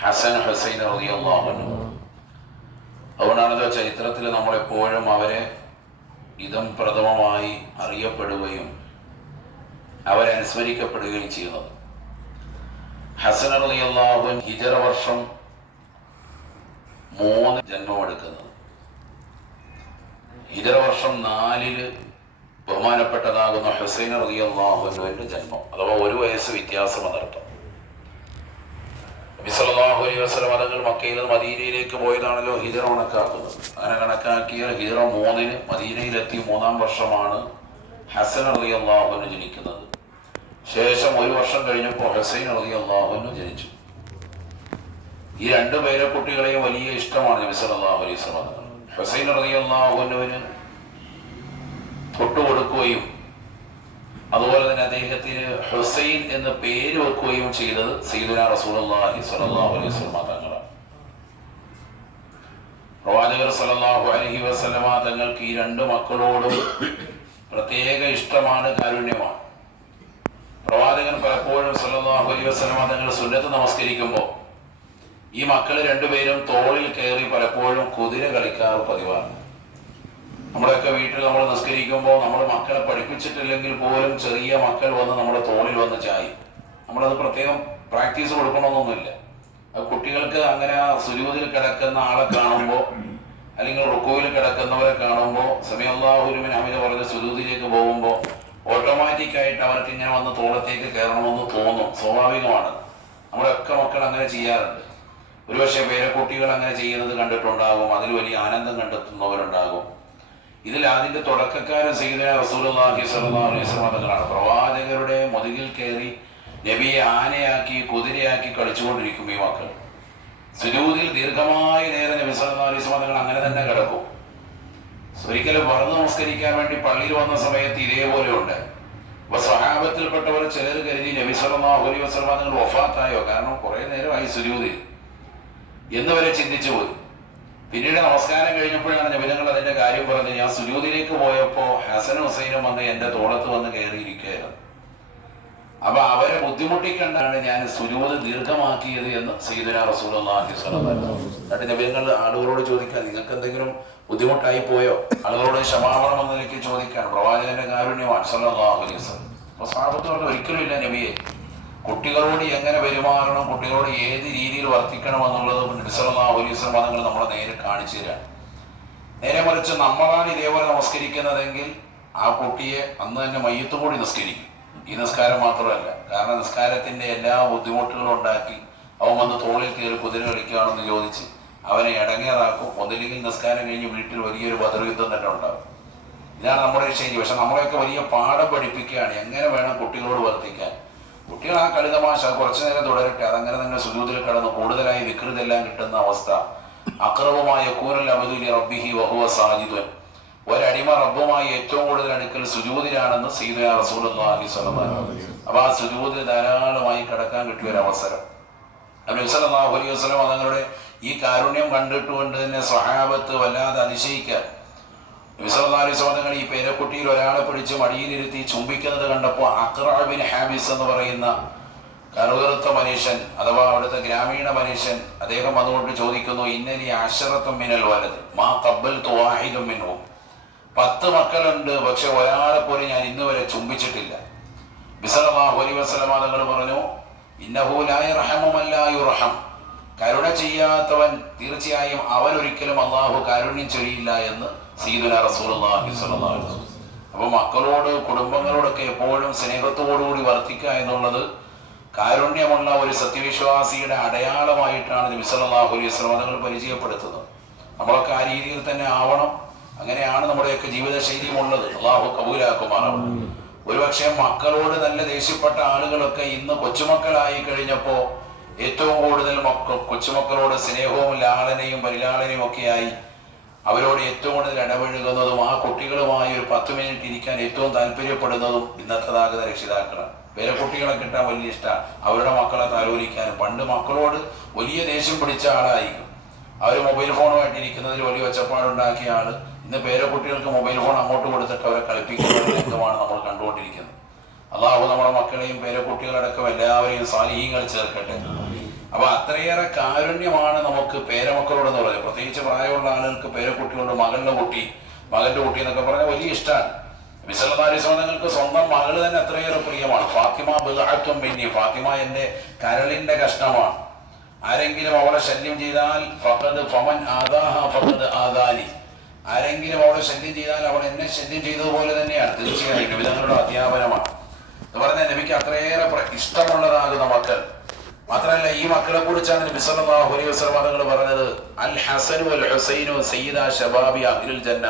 ഹസൻ ഹസൈൻ റളിയല്ലാഹു അൻഹു. അതുകൊണ്ടാണല്ലോ ചരിത്രത്തിൽ നമ്മളെപ്പോഴും അവരെ ഇതം പ്രഥമമായി അറിയപ്പെടുകയും അവരനുസ്മരിക്കപ്പെടുകയും ചെയ്യുന്നത്. ഹസൻ റളിയല്ലാഹു അൻഹു ഹിജറ വർഷം മൂന്ന് ജന്മമെടുക്കുന്നത് ഹിജറ വർഷം നാലിൽ ബഹുമാനപ്പെട്ടതാകുന്ന ഹുസൈൻ റളിയല്ലാഹുവിന്റെ ജന്മം അഥവാ ഒരു വയസ്സ് വ്യത്യാസം നബി സല്ലല്ലാഹു അലൈഹി വസല്ലം മക്കയിൽ മദീനയിലേക്ക് പോയതാണല്ലോ ഹിജറ കണക്കാക്കുന്നത്. അങ്ങനെ കണക്കാക്കിയ ഹിജറ മൂന്നിന് മദീനയിലെത്തി മൂന്നാം വർഷമാണ് ഹസൻ റളിയല്ലാഹുവിന് ജനിക്കുന്നത്. ശേഷം ഒരു വർഷം കഴിഞ്ഞപ്പോൾ ഹുസൈൻ അള്ളാഹുവിന് ജനിച്ചു. ഈ രണ്ടു പേരെ കുട്ടികളെയും വലിയ ഇഷ്ടമാണ് നബി സല്ലല്ലാഹു അലൈഹി ഹുസൈൻ റളിയല്ലാഹുവിന് തൊട്ടുകൊടുക്കുകയും അതുപോലെ തന്നെ അദ്ദേഹത്തിന് ഹുസൈൻ എന്ന പേര് വെക്കുകയും ചെയ്തത് റസൂലുള്ളാഹി സ്വല്ലല്ലാഹു അലൈഹി വസല്ലം തങ്ങളാണ് സല്ലല്ലാഹു അലൈഹി വസല്ലമ തങ്ങൾക്ക് ഈ രണ്ട് മക്കളോടും പ്രത്യേക ഇഷ്ടമാണ് കാരുണ്യമാണ്. പ്രവാചകൻ പലപ്പോഴും സല്ലല്ലാഹു അലൈഹി വസ്ലമ തങ്ങൾ സുന്നത്ത് നമസ്കരിക്കുമ്പോൾ ഈ മക്കൾ രണ്ടുപേരും തോളിൽ കയറി പലപ്പോഴും കുതിര കളിക്കാറ് പതിവാണ്. നമ്മുടെയൊക്കെ വീട്ടിൽ നമ്മൾ നിസ്കരിക്കുമ്പോൾ നമ്മൾ മക്കളെ പഠിപ്പിച്ചിട്ടില്ലെങ്കിൽ പോലും ചെറിയ മക്കൾ വന്ന് നമ്മുടെ തോളിൽ വന്ന് ചായി. നമ്മളത് പ്രത്യേകം പ്രാക്ടീസ് കൊടുക്കണമെന്നൊന്നുമില്ല. അത് കുട്ടികൾക്ക് അങ്ങനെ സുരൂതിൽ കിടക്കുന്ന ആളെ കാണുമ്പോൾ അല്ലെങ്കിൽ റുക്കോയിൽ കിടക്കുന്നവരെ കാണുമ്പോൾ സമയല്ലാഹുരുമിൻ അമിത പറഞ്ഞ സുരൂതിലേക്ക് പോകുമ്പോൾ ഓട്ടോമാറ്റിക് ആയിട്ട് അവർക്ക് ഇങ്ങനെ വന്ന് തോളത്തേക്ക് കയറണമെന്ന് തോന്നും. സ്വാഭാവികമാണ്. നമ്മുടെയൊക്കെ മക്കൾ അങ്ങനെ ചെയ്യാറുണ്ട്. ഒരുപക്ഷെ പേരെ കുട്ടികൾ അങ്ങനെ ചെയ്യുന്നത് കണ്ടിട്ടുണ്ടാകും. അതിൽ വലിയ ആനന്ദം കണ്ടെത്തുന്നവരുണ്ടാകും. ഇതിൽ അതിന്റെ തുടക്കക്കാരൻ തങ്ങളാണ് പ്രവാചകരുടെ മുതുകിൽ കയറി നബിയെ ആനയാക്കി കുതിരയാക്കി കളിച്ചുകൊണ്ടിരിക്കും ഈ മക്കൾ. സുജൂതിൽ ദീർഘമായി നേരം നബി സല്ലാ വസല്ലം അങ്ങനെ തന്നെ കിടക്കും. ഒരിക്കലും പറന്ന് നമസ്കരിക്കാൻ വേണ്ടി പള്ളിയിൽ വന്ന സമയത്ത് ഇതേപോലെ ഉണ്ട്. അപ്പൊ സ്വഹാബത്തിൽപ്പെട്ടവർ ചിലർ കരുതി നബി വസല്ലം തങ്ങൾ വഫാത്തായോ? കാരണം കുറെ നേരമായി സുജൂതിൽ എന്ന് വരെ ചിന്തിച്ചു പോയി. പിന്നീട് നമസ്കാരം കഴിഞ്ഞപ്പോഴാണ് നബിതങ്ങൾ അതിന്റെ കാര്യം പറഞ്ഞ് ഞാൻ സുജൂദിലേക്ക് പോയപ്പോ ഹസൻ ഹുസൈനും വന്ന് എന്റെ തോളത്ത് വന്ന് കയറിയിരിക്കുകയായിരുന്നു. അപ്പൊ അവരെ ബുദ്ധിമുട്ടിക്കണ്ടാണ് ഞാൻ സുജൂദ് ദീർഘമാക്കിയത് എന്ന് സീദന വസല്ലം എന്നിട്ട് നബിതങ്ങൾ ആളുകളോട് ചോദിക്കാൻ നിങ്ങൾക്ക് എന്തെങ്കിലും ബുദ്ധിമുട്ടായി പോയോ? ആളുകളോട് ക്ഷമാപണം എന്ന് എനിക്ക് ചോദിക്കാൻ പ്രവാചകന്റെ കാരുണ്യമാണ് സല്ലല്ലാഹു അലൈഹി വസല്ലം. അപ്പൊ സാഹബത്ത് ഒരിക്കലും ഇല്ല നബിയെ. കുട്ടികളോട് എങ്ങനെ പെരുമാറണം കുട്ടികളോട് ഏത് രീതിയിൽ വർത്തിക്കണം എന്നുള്ളത് നിസലാഹുലീസ്വരം മതങ്ങൾ നമ്മളെ നേരെ കാണിച്ചു തരാം. നേരെ മറിച്ച് നമ്മളാണ് ഇതേപോലെ നമസ്കരിക്കുന്നതെങ്കിൽ ആ കുട്ടിയെ അന്ന് തന്നെ മയ്യത്തും കൂടി നിസ്കരിക്കും. ഈ നിസ്കാരം മാത്രമല്ല കാരണം നിസ്കാരത്തിന്റെ എല്ലാ ബുദ്ധിമുട്ടുകളും ഉണ്ടാക്കി അവൻ വന്ന് തോളിൽ കയറി കുതിര കളിക്കുകയാണെന്ന് ചോദിച്ച് അവനെ ഇടങ്ങേറാക്കും. ഒന്നില്ലെങ്കിൽ നിസ്കാരം കഴിഞ്ഞ് വീട്ടിൽ വലിയൊരു ബദർയുദ്ധം തന്നെ ഉണ്ടാകും. ഇതാണ് നമ്മുടെ ശൈലി. പക്ഷെ നമ്മളെയൊക്കെ വലിയ പാഠം പഠിപ്പിക്കുകയാണ്. എങ്ങനെ വേണം കുട്ടികളോട് വർത്തിക്കാൻ? കുട്ടികൾ ആ കളി തമാശ കുറച്ചു നേരം തുടരട്ടെ അതങ്ങനെ തന്നെ സുജൂതിൽ കടന്ന് കൂടുതലായി വികൃതെല്ലാം കിട്ടുന്ന അവസ്ഥ. അക്രമമായ കൂരൽ അബുദുലി റബ്ബിഹി വഹുവ സാജിദുൻ. ഒരടിമ റബ്ബുമായി ഏറ്റവും കൂടുതൽ അടുക്കൽ സുജൂതിലാണെന്ന് സീത റസൂൽ അലൈഹി വസല്ലം അപ്പൊ ആ സുജൂതിൽ ധാരാളമായി കടക്കാൻ കിട്ടിയ ഒരു അവസരം. അലൈഹി വസല്ലം തങ്ങളുടെ ഈ കാരുണ്യം കണ്ടിട്ടുകൊണ്ട് തന്നെ സ്വഹാബത്ത് വല്ലാതെ അതിശയിക്കാൻ വിസർദാലി സ്വാതങ്ങൾ ഈ പേരക്കുട്ടിയിൽ ഒരാളെ പിടിച്ച് മടിയിലിരുത്തി ചുംബിക്കുന്നത് കണ്ടപ്പോൾ അക്രാബിൻ ഹാബിസ് എന്ന് പറയുന്ന കറുകറുത്ത മനുഷ്യൻ അഥവാ അവിടുത്തെ ഗ്രാമീണ മനുഷ്യൻ അദ്ദേഹം അതുകൊണ്ട് ചോദിക്കുന്നു ഇന്നലി അശറത്തം മിനൽ വലത് മാ കബൽ തുവാഹിദും മിന്നു പത്ത് മക്കളുണ്ട് പക്ഷെ ഒരാളെ പോലും ഞാൻ ഇന്ന് വരെ ചുംബിച്ചിട്ടില്ല. ബിസലമാഹു തങ്ങൾ പറഞ്ഞു ഇന്നഹൂലായ റഹമുമല്ലായുറഹം കരുണ ചെയ്യാത്തവൻ തീർച്ചയായും അവനൊരിക്കലും അള്ളാഹു കാരുണ്യം ചൊല്ലിയില്ല എന്ന് സീദുന റസൂലി വസല്ലം. അപ്പൊ മക്കളോട് കുടുംബങ്ങളോടൊക്കെ എപ്പോഴും സ്നേഹത്തോടുകൂടി വർത്തിക്കുക എന്നുള്ളത് കാരുണ്യമുള്ള ഒരു സത്യവിശ്വാസിയുടെ അടയാളമായിട്ടാണ് നബി സല്ലല്ലാഹു അലൈഹി തങ്ങൾ പരിചയപ്പെടുത്തുന്നത്. നമ്മളൊക്കെ ആ രീതിയിൽ തന്നെ ആവണം. അങ്ങനെയാണ് നമ്മുടെയൊക്കെ ജീവിതശൈലിയും ഉള്ളത് അള്ളാഹു കബൂലാക്കുമാറ ഒരുപക്ഷെ മക്കളോട് നല്ല ദേഷ്യപ്പെട്ട ആളുകളൊക്കെ ഇന്ന് കൊച്ചുമക്കളായി കഴിഞ്ഞപ്പോ ഏറ്റവും കൂടുതൽ മക്കൾ കൊച്ചുമക്കളോട് സ്നേഹവും ലാളനയും പരിലാളനയും ഒക്കെയായി അവരോട് ഏറ്റവും കൂടുതൽ ഇടപഴകുന്നതും ആ കുട്ടികളുമായി ഒരു പത്ത് മിനിറ്റ് ഇരിക്കാൻ ഏറ്റവും താല്പര്യപ്പെടുന്നതും ഇന്നത്തെ ഇന്നത്തേതാകുന്ന രക്ഷിതാക്കളാണ്. വേറെ കുട്ടികളെ കിട്ടാൻ വലിയ ഇഷ്ടമാണ് അവരുടെ മക്കളെ താലോലിക്കാനും. പണ്ട് മക്കളോട് വലിയ ദേഷ്യം പിടിച്ച ആളായിരിക്കും. അവർ മൊബൈൽ ഫോണുമായിട്ട് ഇരിക്കുന്നതിൽ വലിയ ഒച്ചപ്പാടുണ്ടാക്കിയ ആൾ ഇന്ന് പേരെ കുട്ടികൾക്ക് മൊബൈൽ ഫോൺ അങ്ങോട്ട് കൊടുത്തിട്ട് അവരെ കളിപ്പിക്കുന്ന നമ്മൾ കണ്ടുകൊണ്ടിരിക്കുന്നത്. അള്ളാഹു നമ്മുടെ മക്കളെയും പേരെ കുട്ടികളടക്കം എല്ലാവരെയും സാലിഹീങ്ങൾ ചേർക്കട്ടെ. അപ്പൊ അത്രയേറെ കാരുണ്യമാണ് നമുക്ക് പേരമക്കളോടെന്ന് പറയുന്നത്. പ്രത്യേകിച്ച് പ്രായമുള്ള ആളുകൾക്ക് പേരക്കുട്ടിയോട് മകളുടെ കുട്ടി മകന്റെ കുട്ടി എന്നൊക്കെ പറഞ്ഞാൽ വലിയ ഇഷ്ടമാണ്. വിസലമാരി സോദങ്ങൾക്ക് സ്വന്തം മകൾ തന്നെ അത്രയേറെ പ്രിയമാണ്. ഫാത്തിമ ബിദഅത്തും പിന്നെ ഫാത്തിമ എന്റെ കരളിന്റെ കഷ്ണമാണ്. ആരെങ്കിലും അവളെ ശല്യം ചെയ്താൽ ഫഹദ് ഫമൻ ആദാഹ ഫഹദ് ആദാനി. ആരെങ്കിലും അവളെ ശല്യം ചെയ്താൽ അവൾ എന്നെ ശല്യം ചെയ്തതുപോലെ തന്നെയാണ്. തീർച്ചയായും വിധങ്ങളുടെ അധ്യാപനമാണ്. എന്ന് പറഞ്ഞാൽ നബിക്ക് അത്രയേറെ ഇഷ്ടമുള്ളതാകുന്ന മക്കൾ. മാത്രമല്ല ഈ മക്കളെ കുറിച്ചാണ് നബി വസല്ലം തങ്ങൾ പറഞ്ഞത്. അൽ ഹസനു അൽ ഹുസൈനു സയ്യിദ ശബാബി അഹ്ലുൽ ജന്ന.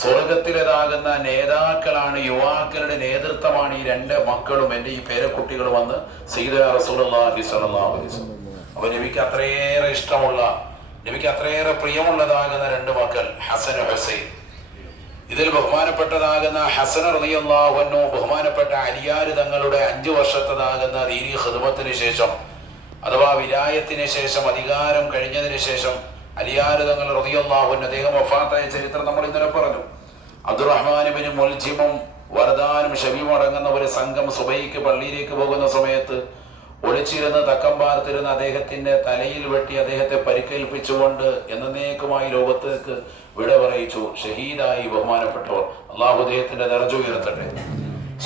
സ്വർഗത്തിലേതാകുന്ന നേതാക്കളാണ് യുവാക്കളുടെ നേതൃത്വമാണ് ഈ രണ്ട് മക്കളും എന്റെ ഈ പേരക്കുട്ടികളും വന്ന് സയ്യിദ റസൂലുള്ളാഹി സ്വല്ലല്ലാഹു അലൈഹി വസല്ലം. അവ നബിക്ക് അത്രയേറെ ഇഷ്ടമുള്ള നബിക്ക് അത്രയേറെ പ്രിയമുള്ളതാകുന്ന രണ്ട് മക്കൾ ഹസൻ ഹുസൈൻ. ഇതിൽ ബഹുമാനപ്പെട്ടതാകുന്ന ഹസൻ റളിയല്ലാഹു ബഹുമാനപ്പെട്ട അലിയാർ തങ്ങളുടെ അഞ്ചു വർഷത്തതാകുന്ന ദീനി ഖിദ്മത്തിന് ശേഷം അഥവാ വിലായത്തിന് ശേഷം അധികാരം കഴിഞ്ഞതിന് ശേഷം അലിയാരുതങ്ങൾ റളിയല്ലാഹു അൻഹു അദ്ദേഹം വഫാത്തായ ചരിത്രം നമ്മൾ ഇന്നലെ പറഞ്ഞു. അബ്ദുറഹ്മാനുബിന് മുൽജിമും വരദാനും ഷബീമും അടങ്ങുന്ന ഒരു സംഘം സുബൈക്ക് പള്ളിയിലേക്ക് പോകുന്ന സമയത്ത് ഒളിച്ചിരുന്ന് തക്കം പാർത്തിരുന്ന അദ്ദേഹത്തിന്റെ തലയിൽ വെട്ടി അദ്ദേഹത്തെ പരിക്കേൽപ്പിച്ചുകൊണ്ട് എന്നേക്കുമായി ലോകത്തേക്ക് വിട പറയിച്ചു. ഷഹീദായി ബഹുമാനപ്പെട്ടവർ. അള്ളാഹു അദ്ദേഹത്തിന്റെ ദർജ ഉയർത്തട്ടെ.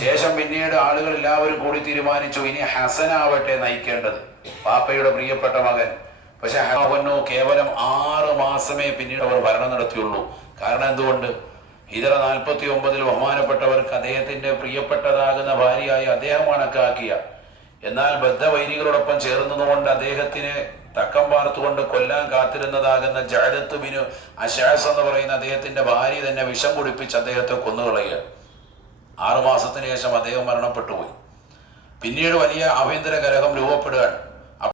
ശേഷം പിന്നീട് ആളുകൾ എല്ലാവരും കൂടി തീരുമാനിച്ചു ഇനി ഹസനാവട്ടെ നയിക്കേണ്ടത്. പാപ്പയുടെ പ്രിയപ്പെട്ട മകൻ. പക്ഷെ ഹനോഹനോ കേവലം ആറ് മാസമേ പിന്നീട് അവർ ഭരണം നടത്തിയുള്ളൂ. കാരണം എന്തുകൊണ്ട്? ഇതര നാൽപ്പത്തി ഒമ്പതിൽ ബഹുമാനപ്പെട്ടവർക്ക് അദ്ദേഹത്തിന്റെ പ്രിയപ്പെട്ടതാകുന്ന ഭാര്യയായി അദ്ദേഹമാണ് കണക്കാക്കിയ. എന്നാൽ ബദ്ധവൈരികളോടൊപ്പം ചേർന്നതുകൊണ്ട് അദ്ദേഹത്തിന് തക്കം പാർത്തുകൊണ്ട് കൊല്ലാൻ കാത്തിരുന്നതാകുന്ന ജാലത്ത് ബിനു അശാസ് എന്ന് പറയുന്ന അദ്ദേഹത്തിന്റെ ഭാര്യ തന്നെ വിഷം കുടിപ്പിച്ച് അദ്ദേഹത്തെ കൊന്നുകളയുക. ആറുമാസത്തിന് ശേഷം അദ്ദേഹം മരണപ്പെട്ടുപോയി. പിന്നീട് വലിയ ആഭ്യന്തര കലഹം രൂപപ്പെടുകയാണ്